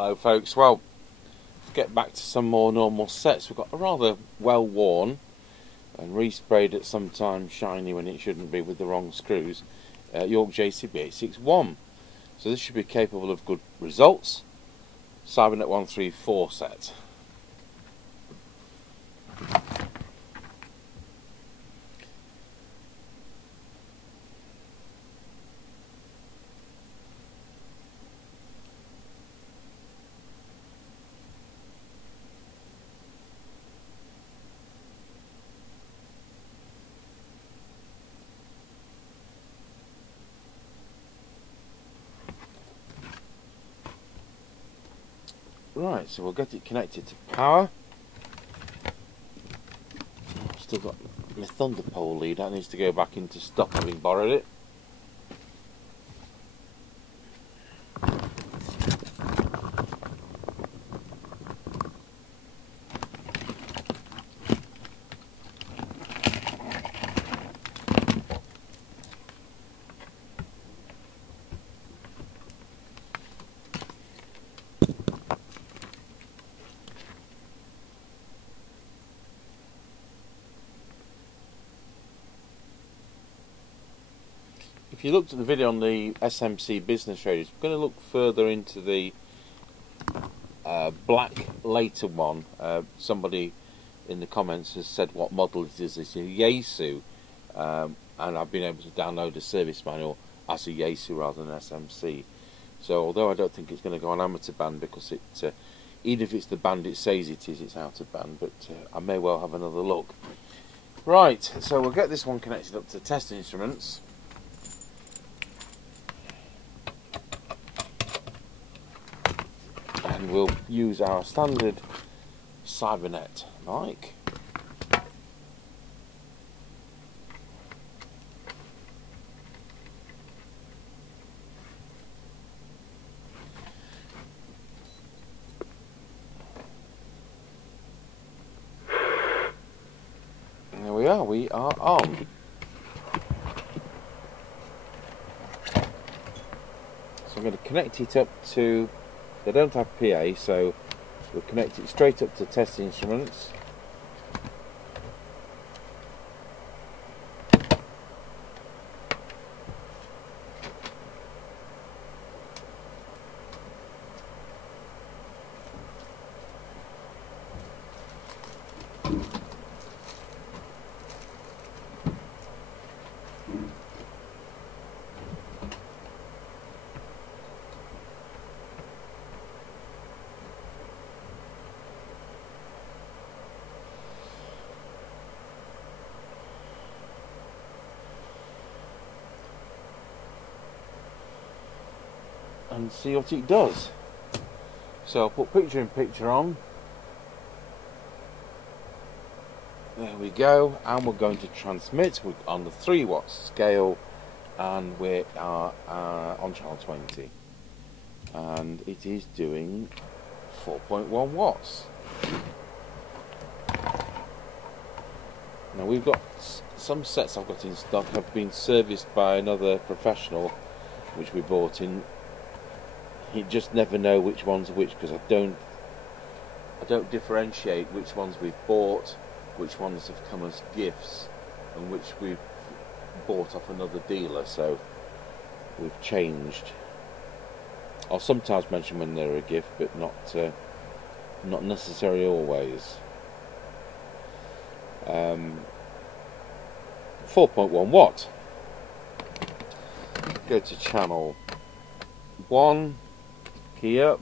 Hello folks, well, let's get back to some more normal sets. We've got a rather well worn and resprayed at some time shiny when it shouldn't be with the wrong screws York JCB861. So this should be capable of good results. Cybernet 134 set. Right, so we'll get it connected to power. Still got my thunder pole lead, that needs to go back into stock having borrowed it. If you looked at the video on the SMC business radio, it's going to look further into the black later one. Somebody in the comments has said what model it is. It's a Yaesu, and I've been able to download a service manual as a Yaesu rather than SMC. So although I don't think it's going to go on amateur band, because it, even if it's the band it says it is, it's out of band, but I may well have another look. Right, so we'll get this one connected up to test instruments. And we'll use our standard Cybernet mic. And there we are on. So I'm going to connect it up to, they don't have PA, so we'll connect it straight up to test instruments. And see what it does. So I'll put picture in picture on. There we go, and we're going to transmit on the 3 watt scale, and we are on channel 20, and it is doing 4.1 watts. Now we've got some sets I've got in stock have been serviced by another professional, which we bought in. You just never know which ones are which, because I don't differentiate which ones we've bought, which ones have come as gifts, and which we've bought off another dealer. So we've changed. I'll sometimes mention when they're a gift, but not necessarily always. 4.1 watt. Go to channel 1. Key up,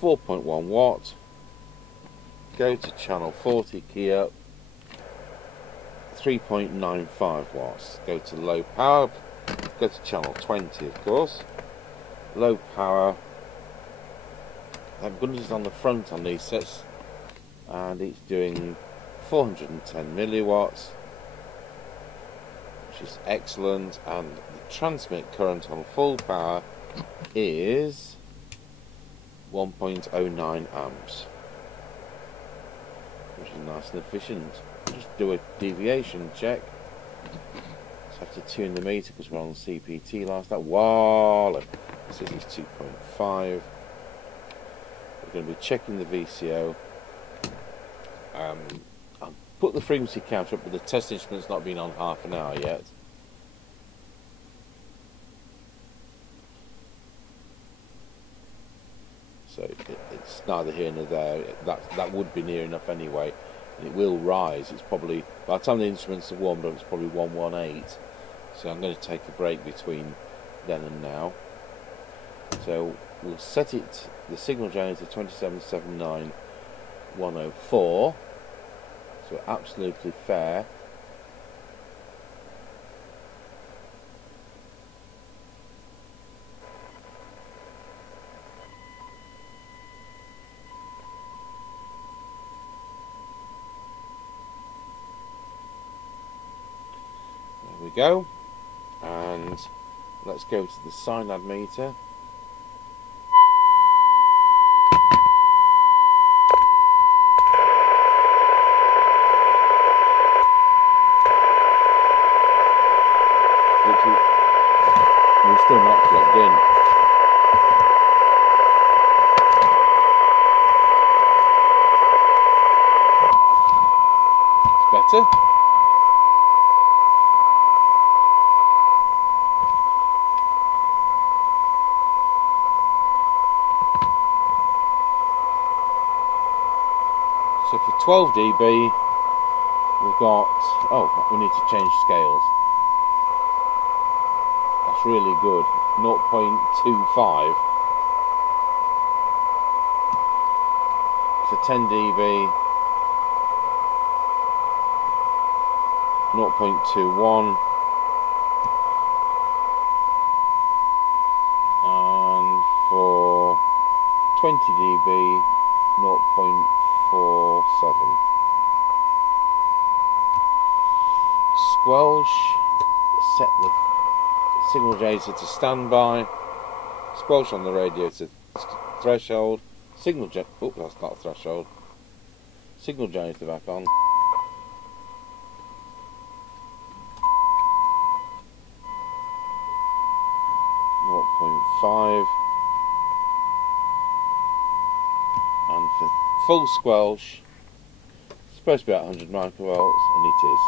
4.1 watt, go to channel 40, key up, 3.95 watts, go to low power, go to channel 20 of course, low power. Thank goodness it's on the front on these sets, and it's doing 410 milliwatts, which is excellent, and the transmit current on full power is 1.09 amps, which is nice and efficient. Just do a deviation check. Just have to tune the meter because we're on CPT last night. Wow, This is 2.5. We're going to be checking the VCO. I'll put the frequency counter up, but the test instrument's not been on half an hour yet. So it's neither here nor there. That would be near enough anyway, and it will rise. It's probably, by the time the instruments are warmed up, it's probably 118. So I'm going to take a break between then and now. So we'll set it, the signal generator 2779104. So absolutely fair. There we go. And let's go to the Cybernet meter. We're still not plugged in. It's better. So for 12 dB, we've got, oh, we need to change scales. That's really good. 0.25. For 10 dB, 0.21. And for 20 dB, 0.47. Squelch, set the signal generator to standby, squelch on the radio to threshold, oh, that's not threshold, signal generator back on, .5, and for full squelch, it's supposed to be at 100 microvolts, and it is.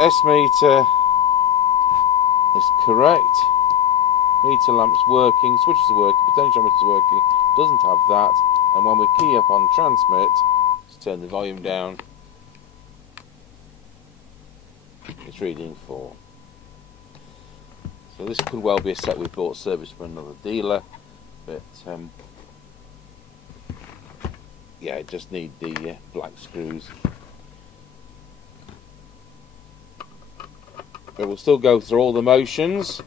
S-meter is correct. Meter lamp's working, switches are working, potentiometer is working, doesn't have that, and when we key up on transmit, let's turn the volume down, it's reading 4. So this could well be a set we bought service from another dealer, but yeah, it just need the black screws. But we'll still go through all the motions.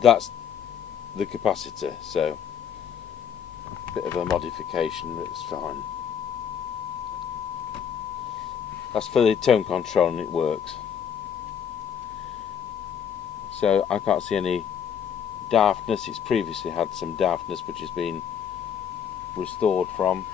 That's the capacitor, so a bit of a modification, but it's fine. That's for the tone control and it works. So I can't see any daftness. It's previously had some daftness which has been restored from.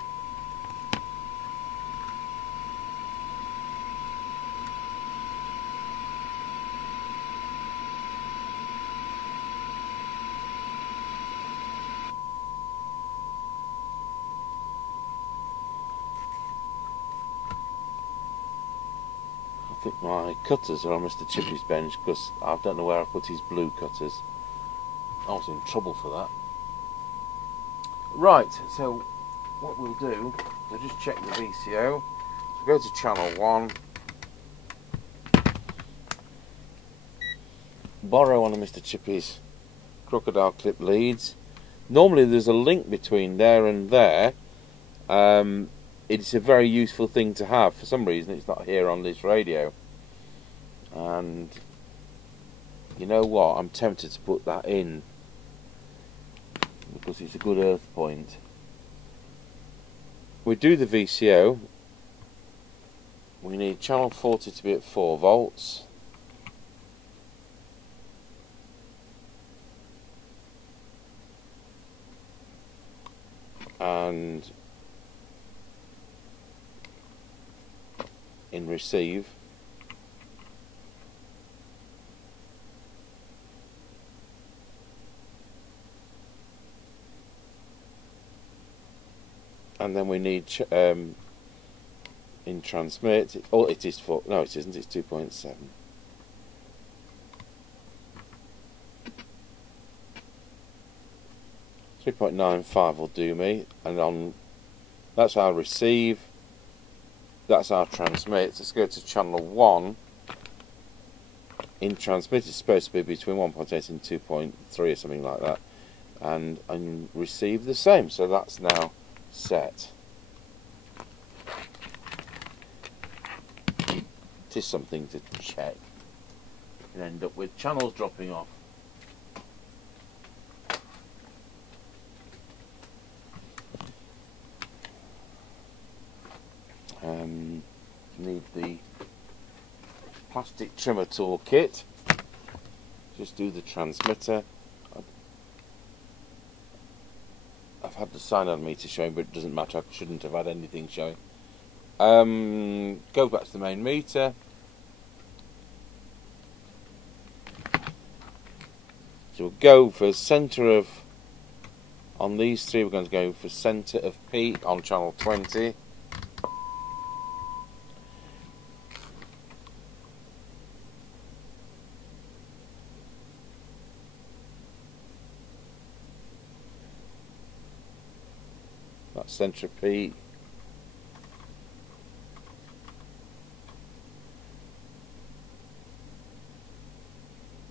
I think my cutters are on Mr. Chippy's bench because I don't know where I put his blue cutters. I was in trouble for that. Right, so what we'll do, we'll just check the VCO. So go to channel 1, borrow one of Mr. Chippy's crocodile clip leads. Normally there's a link between there and there. It's a very useful thing to have. For some reason it's not here on this radio, and you know what, I'm tempted to put that in because it's a good earth point. We do the VCO. We need channel 40 to be at 4 volts. And in receive, and then we need in transmit, it is 4, no it isn't, it's 2.7. .95 will do me, and on that's our receive, that's our transmit. Let's go to channel 1. In transmit it's supposed to be between 1.8 and 2.3 or something like that, and receive the same, so that's now set. It is something to check. You can end up with channels dropping off. Need the plastic trimmer tool kit. Just do the transmitter. I've had the cyanide meter showing, but it doesn't matter, I shouldn't have had anything showing. Go back to the main meter. So we'll go for centre of, on these three we're going to go for centre of peak on channel 20. That's centre of peak.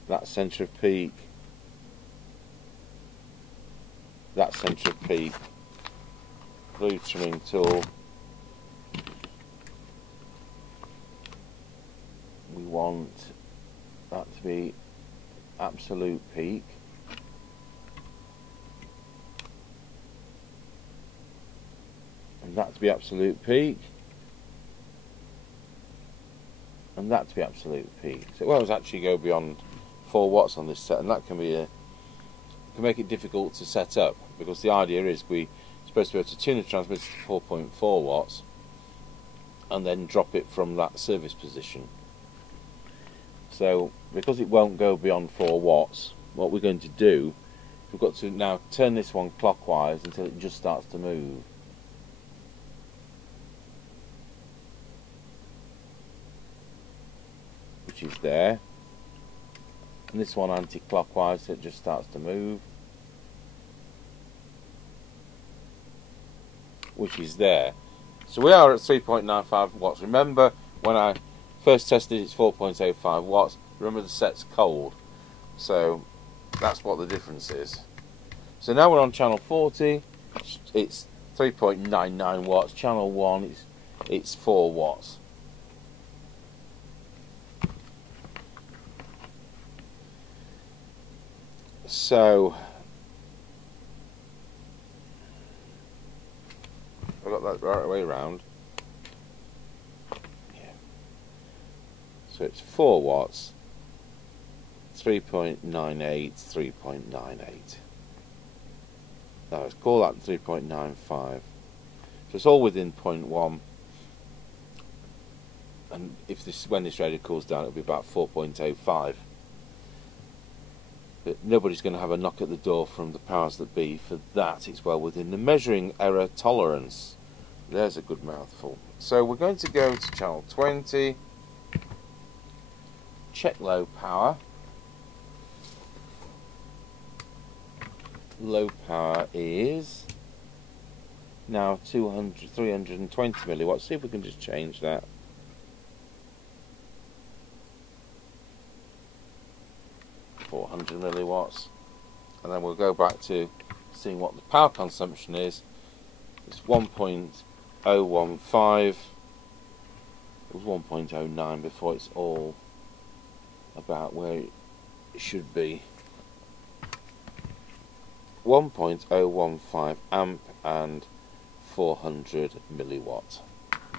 That's centre of peak. That's centre of peak. Blue trimming tool. We want that to be absolute peak. And that to be absolute peak, and that to be absolute peak. So it won't actually go beyond 4 watts on this set, and that can make it difficult to set up, because the idea is we're supposed to be able to tune the transmitter to 4.4 watts and then drop it from that service position. So because it won't go beyond 4 watts, what we're going to do, we've got to now turn this one clockwise until it just starts to move. Which is there, and this one anti-clockwise, so it just starts to move, which is there. So we are at 3.95 watts. Remember when I first tested it's 4.05 watts. Remember the set's cold, so that's what the difference is. So now we're on channel 40, it's 3.99 watts, channel 1 it's 4 watts. So I got that right way around. Yeah. So it's 4 watts, 3.98, 3.98. Now let's call that 3.95. So it's all within 0.1. And if when this radio cools down, it'll be about 4.05. But nobody's going to have a knock at the door from the powers that be for that. It's well within the measuring error tolerance. There's a good mouthful. So we're going to go to channel 20, check low power. Low power is now 320 milliwatts. See if we can just change that. .400 milliwatts, and then we'll go back to seeing what the power consumption is. It's 1.015. It was 1.09 before. It's all about where it should be. 1.015 amp and 400 milliwatt.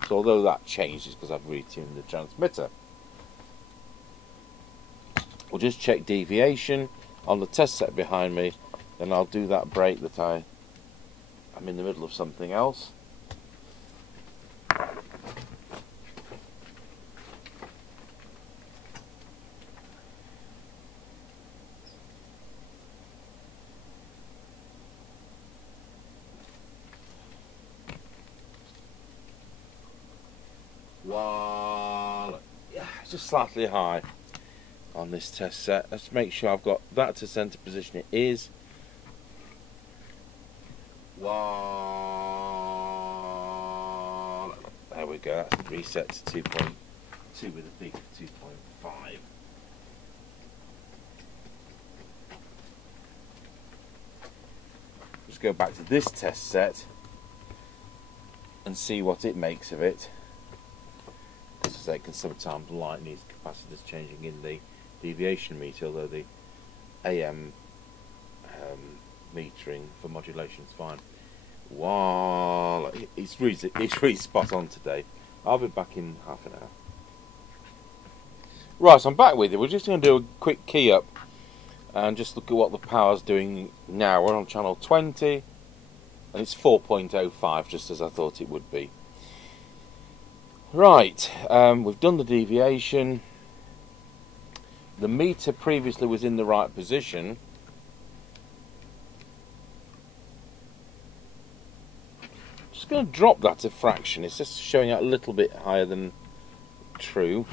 So although that changes because I've retuned the transmitter, we'll just check deviation on the test set behind me, then I'll do that break that I'm in the middle of something else. Wow, yeah, just slightly high on this test set. Let's make sure I've got that to centre position. It is. Wow. There we go. That's reset to 2.2 with a peak of 2.5. Just go back to this test set and see what it makes of it. As I say, can sometimes light needs capacitors changing in the deviation meter, although the AM metering for modulation is fine. Wow, it's really spot on today. I'll be back in half an hour. Right, so I'm back with you. We're just going to do a quick key up and just look at what the power's doing now. We're on channel 20 and it's 4.05, just as I thought it would be. Right, we've done the deviation. The meter previously was in the right position. Just going to drop that a fraction. It's just showing out a little bit higher than true.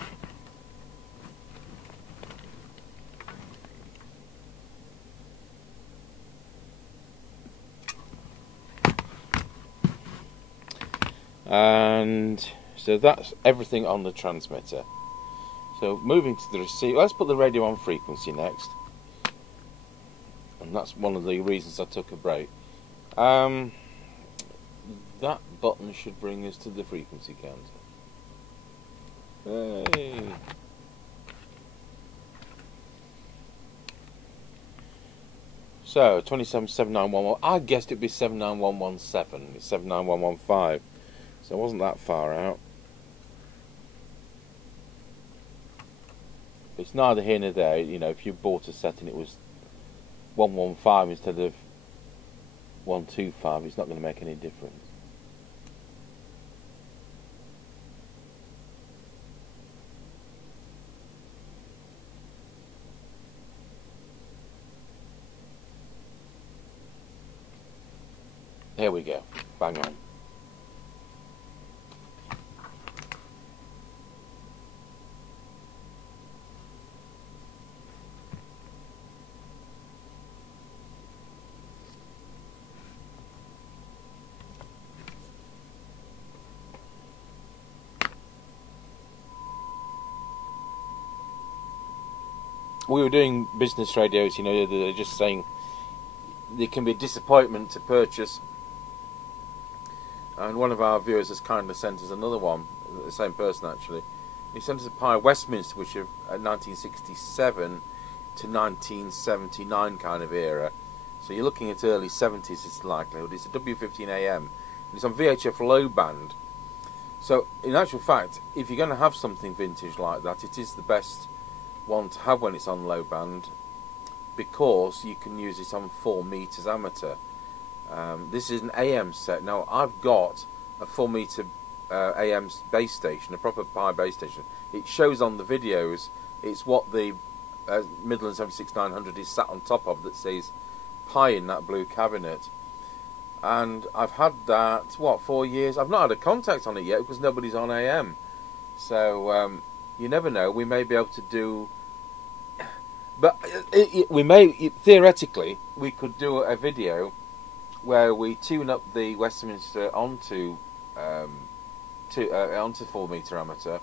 And so that's everything on the transmitter. So moving to the receiver, let's put the radio on frequency next. And that's one of the reasons I took a break. That button should bring us to the frequency counter. Hey. So 277911. I guessed it'd be 79117. It's 79115. So it wasn't that far out. It's neither here nor there. You know, if you bought a set and it was 115 instead of 125, it's not going to make any difference. There we go. Bang on. We were doing business radios, you know, they're just saying there can be a disappointment to purchase. And one of our viewers has kindly sent us another one, the same person actually. He sent us a Pi Westminster, which is 1967 to 1979 kind of era. So you're looking at early 70s, it's likelihood. It's a W15AM, and it's on VHF low band. So in actual fact, if you're going to have something vintage like that, it is the best one to have when it's on low band, because you can use it on 4 meters amateur. This is an AM set. Now I've got a 4 meter AM base station, a proper Pi base station. It shows on the videos. It's what the Midland 76900 is sat on top of, that says Pi in that blue cabinet. And I've had that, what, 4 years? I've not had a contact on it yet because nobody's on AM. So you never know. We may be able to do. But we may, theoretically, we could do a video where we tune up the Westminster onto onto 4-metre amateur.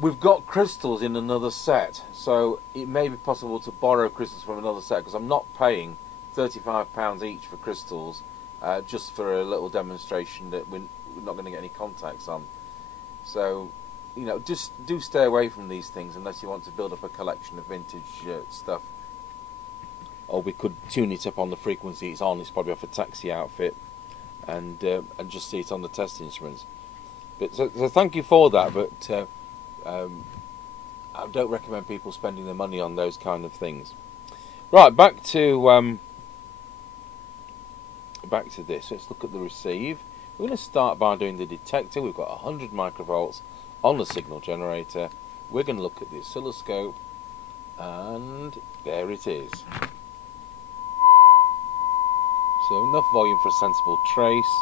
We've got crystals in another set, so it may be possible to borrow crystals from another set, because I'm not paying £35 each for crystals just for a little demonstration that we're not going to get any contacts on. So, you know, just do stay away from these things unless you want to build up a collection of vintage stuff. Or we could tune it up on the frequency it's on. It's probably off a taxi outfit, and just see it on the test instruments. But so thank you for that. But I don't recommend people spending their money on those kind of things. Right, back to this. Let's look at the receive. We're going to start by doing the detector. We've got 100 microvolts on the signal generator. We're going to look at the oscilloscope, and there it is. So enough volume for a sensible trace.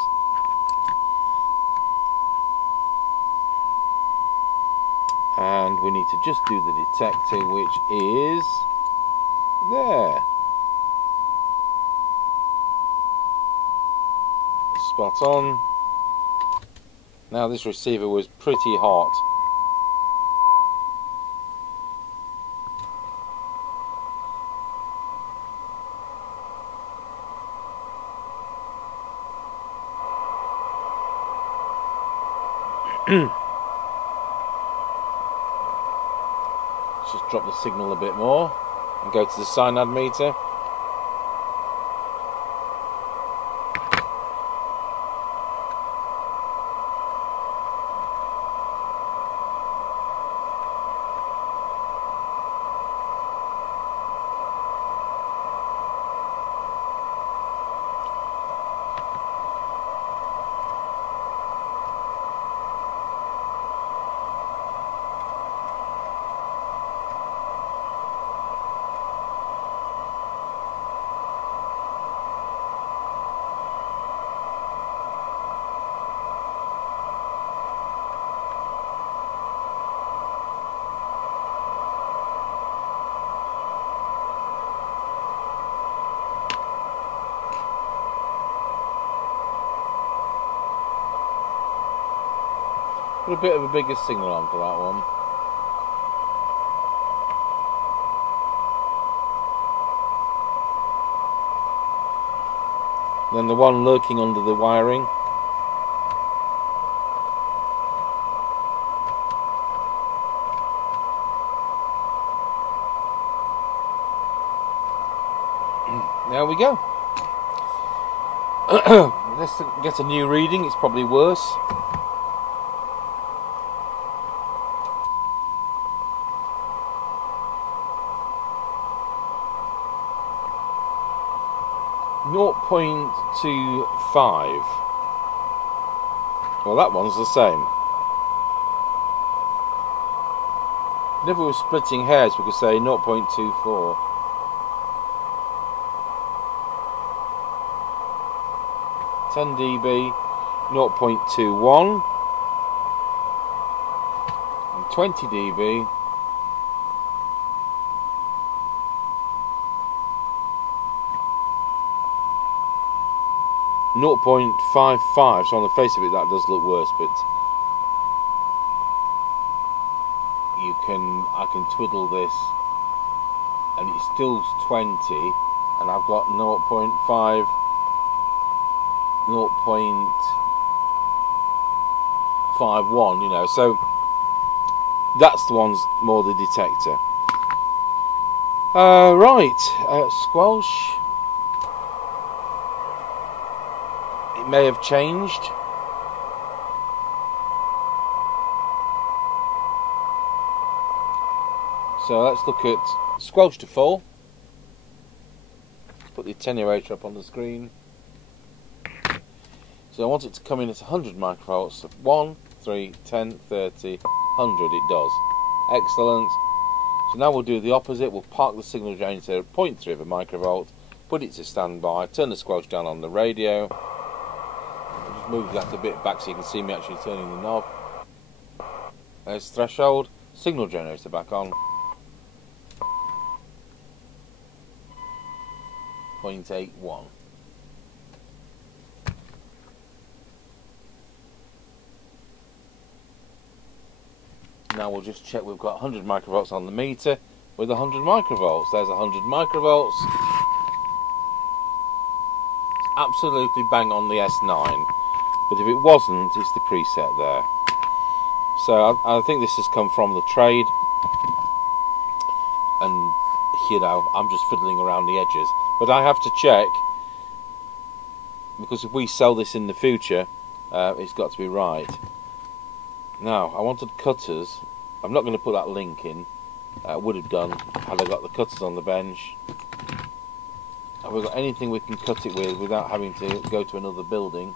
And we need to just do the detector, which is there. Spot on. Now this receiver was pretty hot. Let's just drop the signal a bit more and go to the cyanide meter. Put a bit of a bigger signal on for that one. Then the one lurking under the wiring. There we go. Let's get a new reading. It's probably worse. .25. Well, that one's the same. If we were splitting hairs, we could say 0.24. (10 dB), 0.21, and 20 dB. 0.55, so on the face of it that does look worse, but I can twiddle this and it's still 20, and I've got 0.5, 0.51, you know, so that's the one's more the detector. Right, squelch. It may have changed. So let's look at squelch to full. Let's put the attenuator up on the screen. So I want it to come in at 100 microvolts. So 1, 3, 10, 30, 100 it does. Excellent. So now we'll do the opposite. We'll park the signal generator at 0.3 of a microvolt, put it to standby, turn the squelch down on the radio. Just move that a bit back so you can see me actually turning the knob. There's threshold, signal generator back on. 0.81. Now we'll just check we've got 100 microvolts on the meter with 100 microvolts. There's 100 microvolts. It's absolutely bang on the S9. But if it wasn't, it's the preset there. So I think this has come from the trade. And, you know, I'm just fiddling around the edges. But I have to check, because if we sell this in the future, it's got to be right. Now, I wanted cutters. I'm not going to put that link in. I would have done had I got the cutters on the bench. Have we got anything we can cut it with without having to go to another building?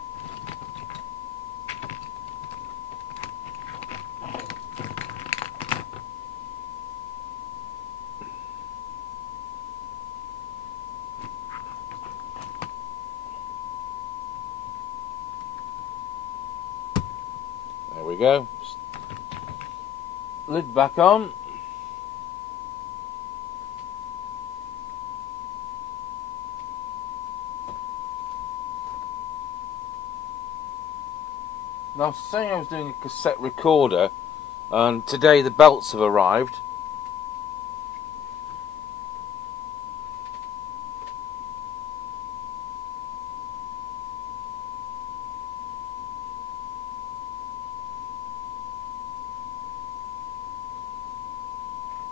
There we go. Lid back on. Now, I was saying I was doing a cassette recorder, and today the belts have arrived.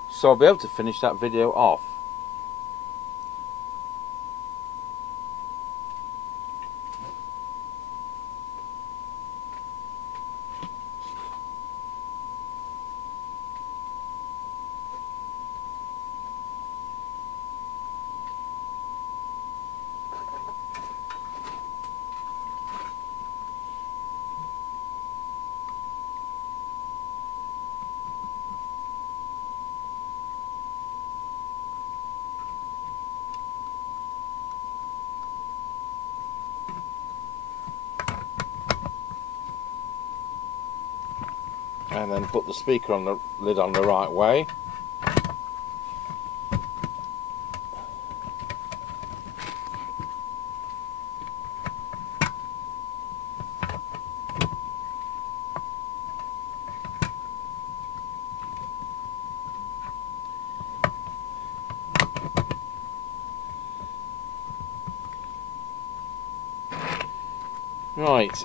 So I'll be able to finish that video off. And then put the speaker on the lid on the right way. Right,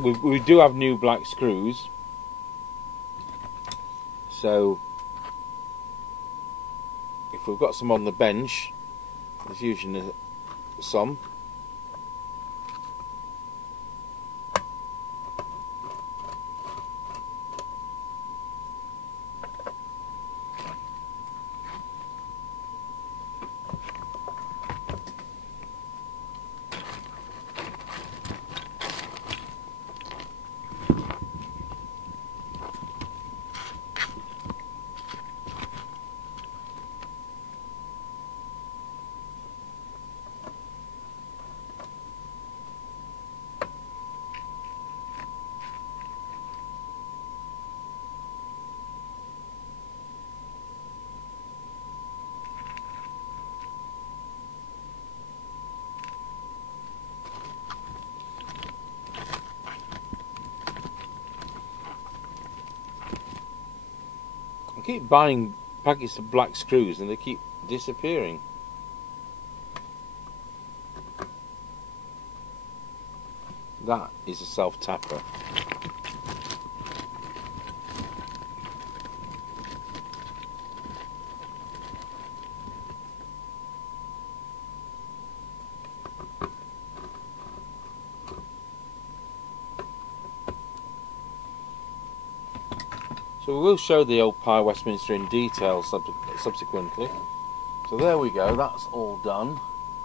we do have new black screws. So, if we've got some on the bench, there's usually some. I keep buying packets of black screws and they keep disappearing. That is a self-tapper. So we will show the old Pi Westminster in detail subsequently. So there we go, that's all done.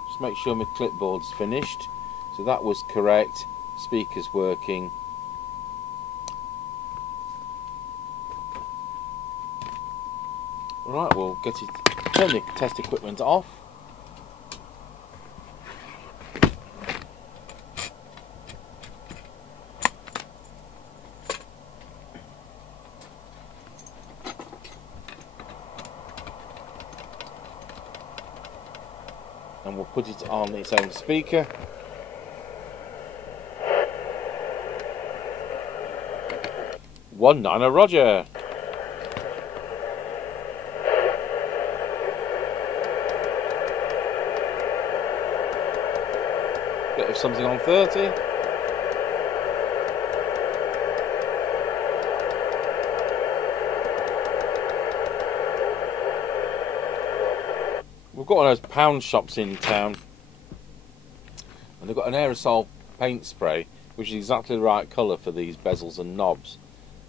Just make sure my clipboard's finished. So that was correct, speaker's working. Right, we'll turn the test equipment off. And we'll put it on its own speaker. 19 Roger. Bit of something on 30. We've got one of those pound shops in town, and they've got an aerosol paint spray which is exactly the right colour for these bezels and knobs,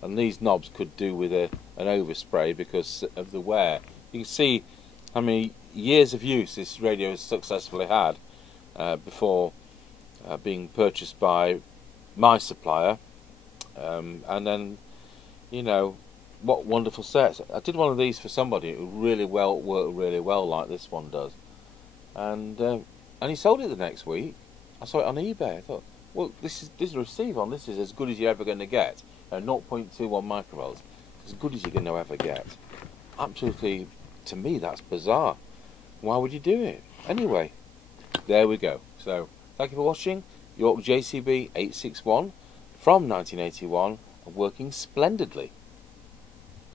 and these knobs could do with an overspray because of the wear. You can see how many years of use this radio has successfully had before being purchased by my supplier, and then, you know, what wonderful sets. I did one of these for somebody. It really well worked really well, like this one does, and he sold it the next week. I saw it on eBay. I thought, well, this receive on this is as good as you're ever going to get. 0.21 microvolts, as good as you're going to ever get. Absolutely, to me, that's bizarre. Why would you do it? Anyway, there we go. So, thank you for watching. York JCB861 from 1981, working splendidly.